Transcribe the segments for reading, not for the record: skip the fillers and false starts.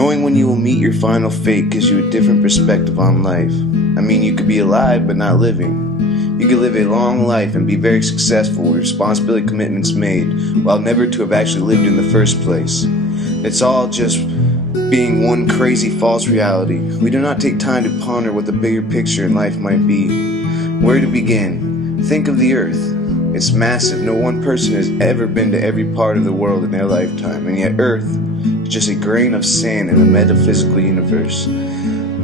Knowing when you will meet your final fate gives you a different perspective on life. I mean, you could be alive but not living. You could live a long life and be very successful with responsibility commitments made, while never to have actually lived in the first place. It's all just being one crazy false reality. We do not take time to ponder what the bigger picture in life might be. Where to begin? Think of the Earth. It's massive. No one person has ever been to every part of the world in their lifetime, and yet Earth is just a grain of sand in the metaphysical universe.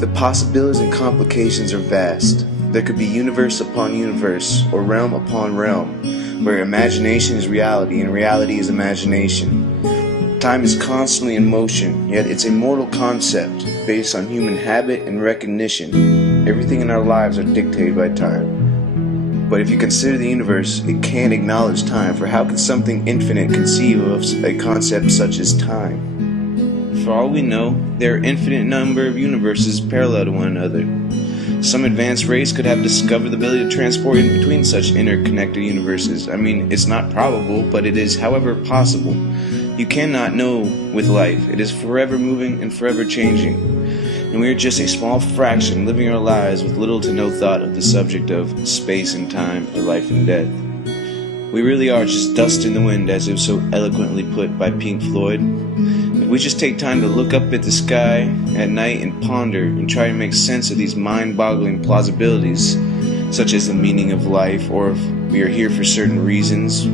The possibilities and complications are vast. There could be universe upon universe, or realm upon realm, where imagination is reality and reality is imagination. Time is constantly in motion, yet it's a mortal concept based on human habit and recognition. Everything in our lives are dictated by time. But if you consider the universe, it can't acknowledge time, for how can something infinite conceive of a concept such as time? For all we know, there are infinite number of universes parallel to one another. Some advanced race could have discovered the ability to transport in between such interconnected universes. I mean, it's not probable, but it is, however, possible. You cannot know with life. It is forever moving and forever changing. And we are just a small fraction living our lives with little to no thought of the subject of space and time or life and death. We really are just dust in the wind, as it was so eloquently put by Pink Floyd. If we just take time to look up at the sky at night and ponder and try to make sense of these mind-boggling plausibilities, such as the meaning of life, or if we are here for certain reasons,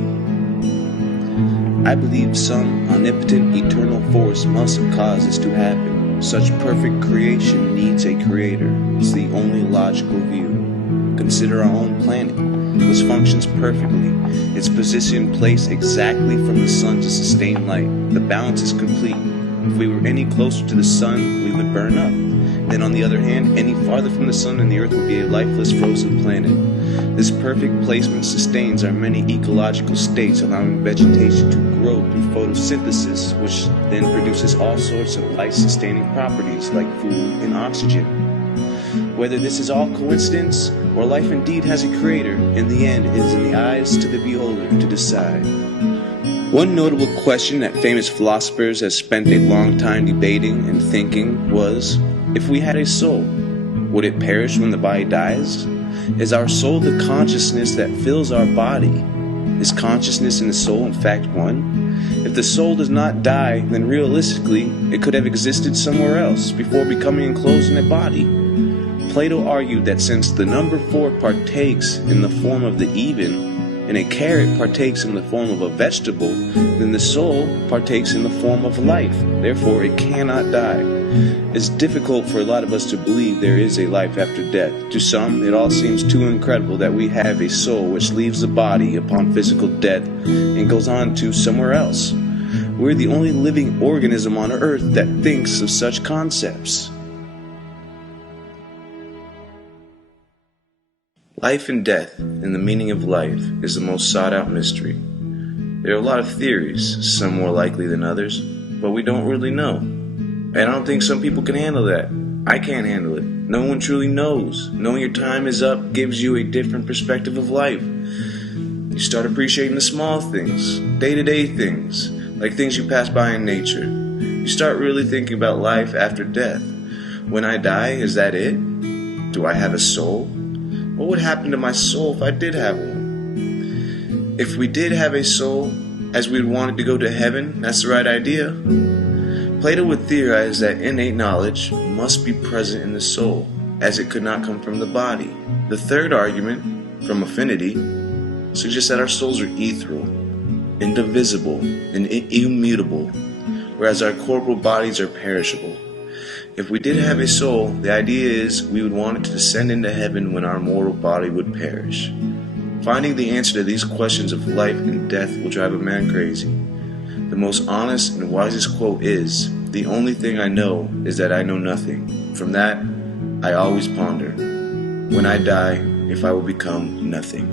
I believe some omnipotent eternal force must have caused this to happen. Such perfect creation needs a creator. It's the only logical view. Consider our own planet, which functions perfectly. Its position placed exactly from the sun to sustain light. The balance is complete. If we were any closer to the sun, we would burn up. Then on the other hand, any farther from the sun and the earth would be a lifeless frozen planet. This perfect placement sustains our many ecological states, allowing vegetation to grow through photosynthesis, which then produces all sorts of life-sustaining properties like food and oxygen. Whether this is all coincidence or life indeed has a creator, in the end it is in the eyes to the beholder to decide. One notable question that famous philosophers have spent a long time debating and thinking was, if we had a soul, would it perish when the body dies? Is our soul the consciousness that fills our body? Is consciousness and the soul in fact one? If the soul does not die, then realistically, it could have existed somewhere else before becoming enclosed in a body. Plato argued that since the number 4 partakes in the form of the even, and a carrot partakes in the form of a vegetable, then the soul partakes in the form of life. Therefore, it cannot die. It's difficult for a lot of us to believe there is a life after death. To some, it all seems too incredible that we have a soul which leaves the body upon physical death and goes on to somewhere else. We're the only living organism on earth that thinks of such concepts. Life and death, and the meaning of life, is the most sought-out mystery. There are a lot of theories, some more likely than others, but we don't really know. And I don't think some people can handle that. I can't handle it. No one truly knows. Knowing your time is up gives you a different perspective of life. You start appreciating the small things, day-to-day things, like things you pass by in nature. You start really thinking about life after death. When I die, is that it? Do I have a soul? What would happen to my soul if I did have one? If we did have a soul, as we wanted to go to heaven, that's the right idea. Plato would theorize that innate knowledge must be present in the soul, as it could not come from the body. The third argument, from affinity, suggests that our souls are ethereal, indivisible, and immutable, whereas our corporal bodies are perishable. If we did have a soul, the idea is we would want it to descend into heaven when our mortal body would perish. Finding the answer to these questions of life and death will drive a man crazy. The most honest and wisest quote is, "The only thing I know is that I know nothing. From that, I always ponder, when I die, if I will become nothing."